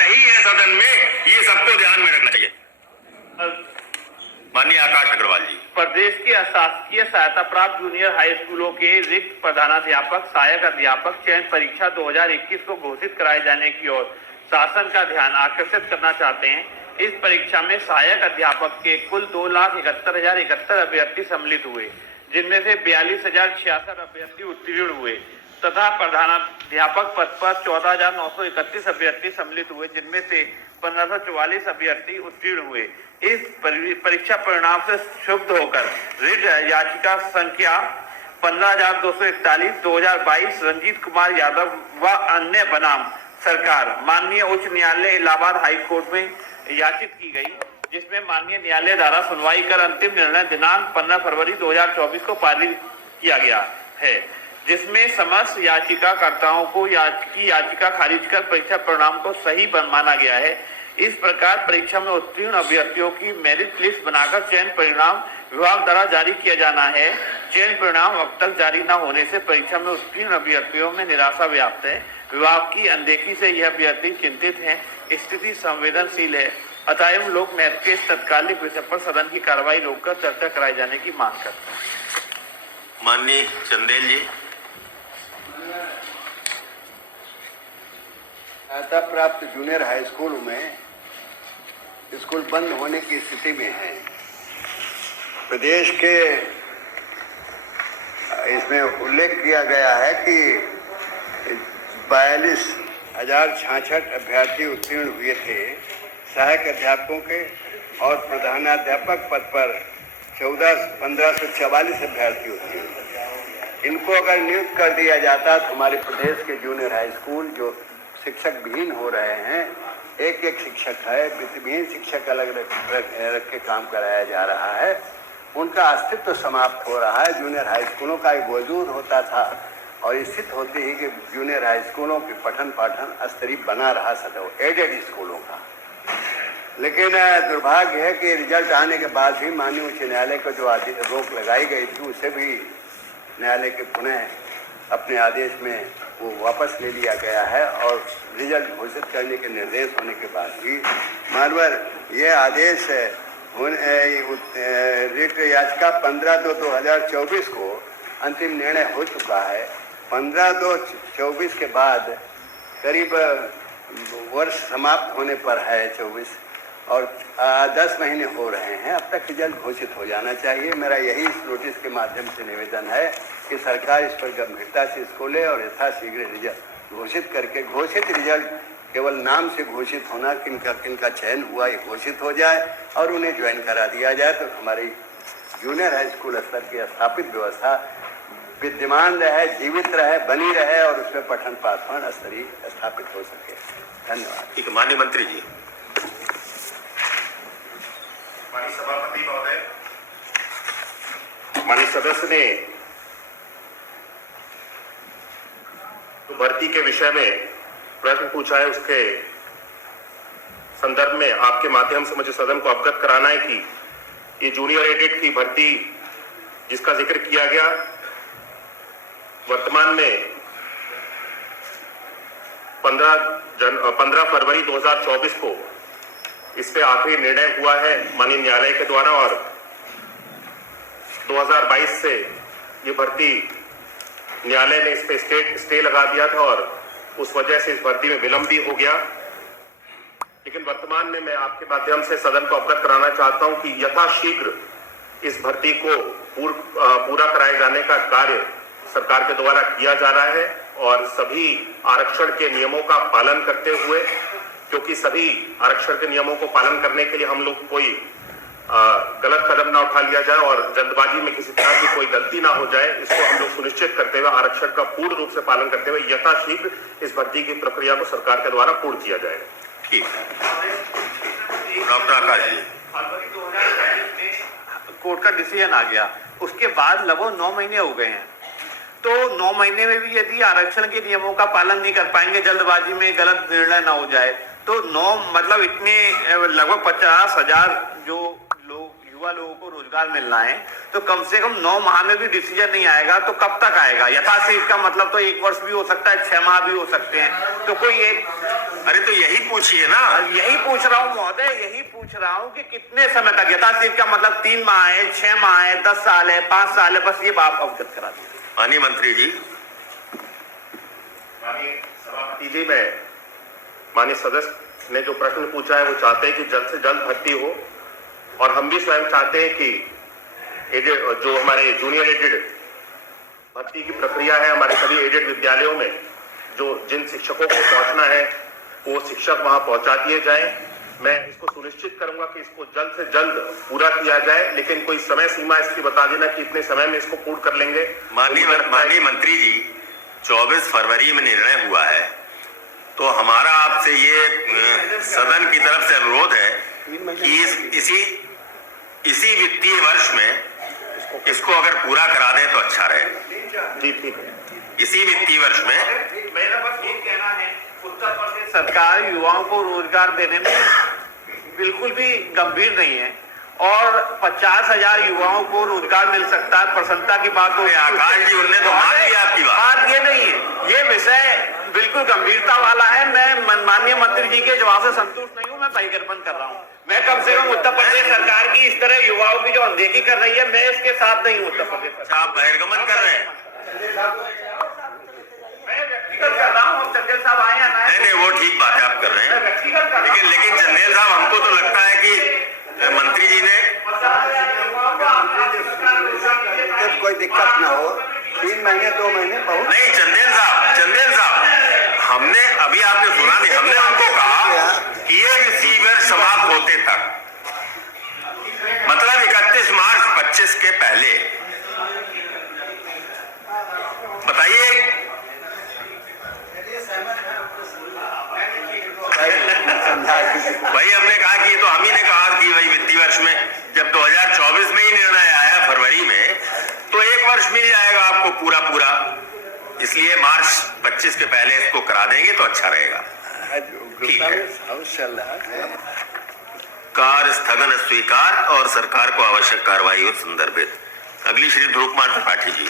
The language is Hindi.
नहीं है सदन में, ये सबको ध्यान में रखना चाहिए। माननीय आकाश अग्रवाल जी। प्रदेश के अशासकीय सहायता प्राप्त जूनियर हाई स्कूलों के रिक्त प्रधानाध्यापक सहायक अध्यापक चयन परीक्षा 2021 को घोषित कराए जाने की ओर शासन का ध्यान आकर्षित करना चाहते हैं। इस परीक्षा में सहायक अध्यापक के कुल 2,71,071 अभ्यर्थी सम्मिलित हुए, जिनमें से 42,066 अभ्यर्थी उत्तीर्ण हुए तथा प्रधानाध्यापक पद पर 14,931 अभ्यर्थी सम्मिलित हुए, जिनमें से 1,544 अभ्यर्थी उत्तीर्ण हुए। इस परीक्षा परिणाम से क्षुब्ध होकर रिट याचिका संख्या 15,241 2022 रंजीत कुमार यादव व अन्य बनाम सरकार माननीय उच्च न्यायालय इलाहाबाद हाई कोर्ट में याचित की गई, जिसमें माननीय न्यायालय द्वारा सुनवाई कर अंतिम निर्णय दिनांक 15 फरवरी 2024 को पारित किया गया है, जिसमें समस्त याचिकाकर्ताओं को याचिका खारिज कर परीक्षा परिणाम को सही माना गया है। इस प्रकार परीक्षा में उत्तीर्ण अभ्यर्थियों की मेरिट लिस्ट बनाकर चयन परिणाम विभाग द्वारा जारी किया जाना है। चयन परिणाम अब तक जारी न होने से परीक्षा में उत्तीर्ण अभ्यर्थियों में निराशा व्याप्त है। विभाग की अनदेखी से यह अभ्यर्थी चिंतित हैं। स्थिति संवेदनशील है, अतएव लोक महत्व के इस तत्कालिक विषय पर सदन की कार्रवाई रोककर चर्चा कराए जाने की मांग करते हैं। माननीय चंदेल जी। सहायता प्राप्त जूनियर हाई स्कूल में स्कूल बंद होने की स्थिति में है। प्रदेश के इसमें उल्लेख किया गया है कि 42,066 अभ्यर्थी उत्तीर्ण हुए थे सहायक अध्यापकों के, और प्रधानाध्यापक पद पर 1,544 अभ्यर्थी उत्तीर्ण हुए। इनको अगर नियुक्त कर दिया जाता तो हमारे प्रदेश के जूनियर हाई स्कूल जो शिक्षक विहीन हो रहे हैं, एक शिक्षक है, वित्तविहीन शिक्षक अलग रख के काम कराया जा रहा है, उनका अस्तित्व समाप्त हो रहा है। जूनियर हाई स्कूलों का एक वजूद होता था और स्थित होती ही कि जूनियर हाई स्कूलों की पठन पाठन स्तरीय बना रहा सदैव एडेड स्कूलों का। लेकिन दुर्भाग्य है कि रिजल्ट आने के बाद भी माननीय उच्च न्यायालय को जो रोक लगाई गई थी, उसे भी न्यायालय के पुनः अपने आदेश में वो वापस ले लिया गया है, और रिजल्ट घोषित करने के निर्देश होने के बाद भी मानवर ये आदेश रिट याचिका 15/2/2024 को अंतिम निर्णय हो चुका है। 15/2/24 के बाद करीब वर्ष समाप्त होने पर है 24, और 10 महीने हो रहे हैं। अब तक रिजल्ट घोषित हो जाना चाहिए। मेरा यही इस नोटिस के माध्यम से निवेदन है कि सरकार इस पर गंभीरता से इसको ले और यथाशीघ्र रिजल्ट घोषित करके, घोषित रिजल्ट केवल नाम से घोषित होना, किनका चयन हुआ ये घोषित हो जाए और उन्हें ज्वाइन करा दिया जाए, तो हमारी जूनियर हाई स्कूल स्तर की स्थापित व्यवस्था विद्यमान रहे, जीवित रहे, बनी रहे और उसमें पठन पाठन स्तरीय स्थापित हो सके। धन्यवाद। ठीक, माननीय मंत्री जी। माननीय सभापति महोदय, माननीय सदस्य ने तो भर्ती के विषय में प्रश्न पूछा है, उसके संदर्भ में आपके माध्यम से मुझे सदन को अवगत कराना है कि ये जूनियर एडेड की भर्ती जिसका जिक्र किया गया, वर्तमान में 15 फरवरी 2024 को इस पे आखिरी निर्णय हुआ है माननीय न्यायालय के द्वारा, और 2022 से ये भर्ती न्यायालय ने इस पे स्टे लगा दिया था और उस वजह से इस भर्ती में विलंब भी हो गया। लेकिन वर्तमान में मैं आपके माध्यम से सदन को अवगत कराना चाहता हूं कि यथाशीघ्र इस भर्ती को पूरा कराए जाने का कार्य सरकार के द्वारा किया जा रहा है, और सभी आरक्षण के नियमों का पालन करते हुए, क्योंकि सभी आरक्षण के नियमों को पालन करने के लिए हम लोग कोई गलत कदम ना उठा लिया जाए और जल्दबाजी में किसी तरह की कोई गलती ना हो जाए, इसको हम लोग सुनिश्चित करते हुए आरक्षण का पूर्ण रूप से पालन करते हुए यथाशीघ्र इस भर्ती की प्रक्रिया को सरकार के द्वारा पूर्ण किया जाएगा। ठीक, डॉक्टर आकाश जी। फरवरी 2023 में कोर्ट का डिसीजन आ गया, उसके बाद लगभग 9 महीने हो गए हैं। तो 9 महीने में भी यदि आरक्षण के नियमों का पालन नहीं कर पाएंगे, जल्दबाजी में गलत निर्णय ना हो जाए, तो मतलब इतने लगभग 50,000 जो युवा लोगों को रोजगार मिलना है, तो कम से कम 9 माह में भी डिसीजन नहीं आएगा तो कब तक आएगा? यथाशीघ्र का मतलब तो 1 वर्ष भी हो सकता है, 6 माह भी हो सकते हैं। तो कोई एक अरे तो यही पूछिए ना। यही पूछ रहा हूँ महोदय, यही पूछ रहा हूँ कि कितने समय तक यथाशीघ्र का मतलब 3 माह है, 6 माह है, 10 साल है, 5 साल है, बस ये बात अवगत करा दीजिए। माननीय मंत्री जी। माननीय सभापति जी, मैं माननीय सदस्य ने जो प्रश्न पूछा है वो चाहते हैं कि जल्द से जल्द भर्ती हो, और हम भी स्वयं चाहते हैं कि जो हमारे जूनियर एडेड भर्ती की प्रक्रिया है, हमारे सभी एडेड विद्यालयों में जो जिन शिक्षकों को पहुंचना है वो शिक्षक वहां पहुंचा दिए जाएं। मैं इसको सुनिश्चित करूंगा कि इसको जल्द से जल्द पूरा किया जाए, लेकिन कोई समय सीमा इसकी बता देना कि इतने समय में इसको पूर्ण कर लेंगे। माननीय मंत्री जी, 24 फरवरी में निर्णय हुआ है, तो हमारा आपसे ये सदन की तरफ से अनुरोध है कि इसी वित्तीय वर्ष में इसको अगर पूरा करा दें तो अच्छा रहेगा। जी ठीक है। इसी वित्तीय वर्ष में मेरा बस ये कहना है, उत्तर प्रदेश सरकार युवाओं को रोजगार देने में बिल्कुल भी गंभीर नहीं है, और 50,000 युवाओं को रोजगार मिल सकता है, प्रसन्नता की बात हो। आकाश जी, उनने तो मान लिया आपकी बात ये नहीं है, ये विषय बिल्कुल गंभीरता वाला है। मैं माननीय मंत्री जी के जवाब से संतुष्ट नहीं हूँ, मैं बहिर्गमन कर रहा हूँ। मैं कम से कम उत्तर प्रदेश सरकार की इस तरह युवाओं की जो अनदेखी कर रही है, मैं इसके साथ नहीं हूँ। उत्तर प्रदेश सरकार, आप बहिर्गमन कर रहे हैं? मैं व्यक्तिगत कर रहा हूँ। चंदेल साहब आए या ना, नहीं, वो ठीक बात है, आप कर रहे हैं, लेकिन चंदेल साहब, हमको तो लगता है कि मंत्री जी ने कोई दिक्कत ना हो, 3 महीने 2 महीने बहुत नहीं। चंदेल साहब, हमने अभी आपने सुना नहीं, हमने उनको कहा कि ये वित्तीय वर्ष समाप्त होते तक, मतलब 31 मार्च 25 के पहले बताइए। भाई हमने कहा कि ये तो हम ही ने कहा कि भाई वित्तीय वर्ष में, जब 2024 में ही निर्णय आया फरवरी में, तो 1 वर्ष मिल जाएगा आपको पूरा, इसलिए मार्च 25 के पहले इसको करा देंगे तो अच्छा रहेगा। ठीक है। कार्य स्थगन स्वीकार और सरकार को आवश्यक कार्रवाई संदर्भित। अगली श्री ध्रुव कुमार त्रिपाठी जी।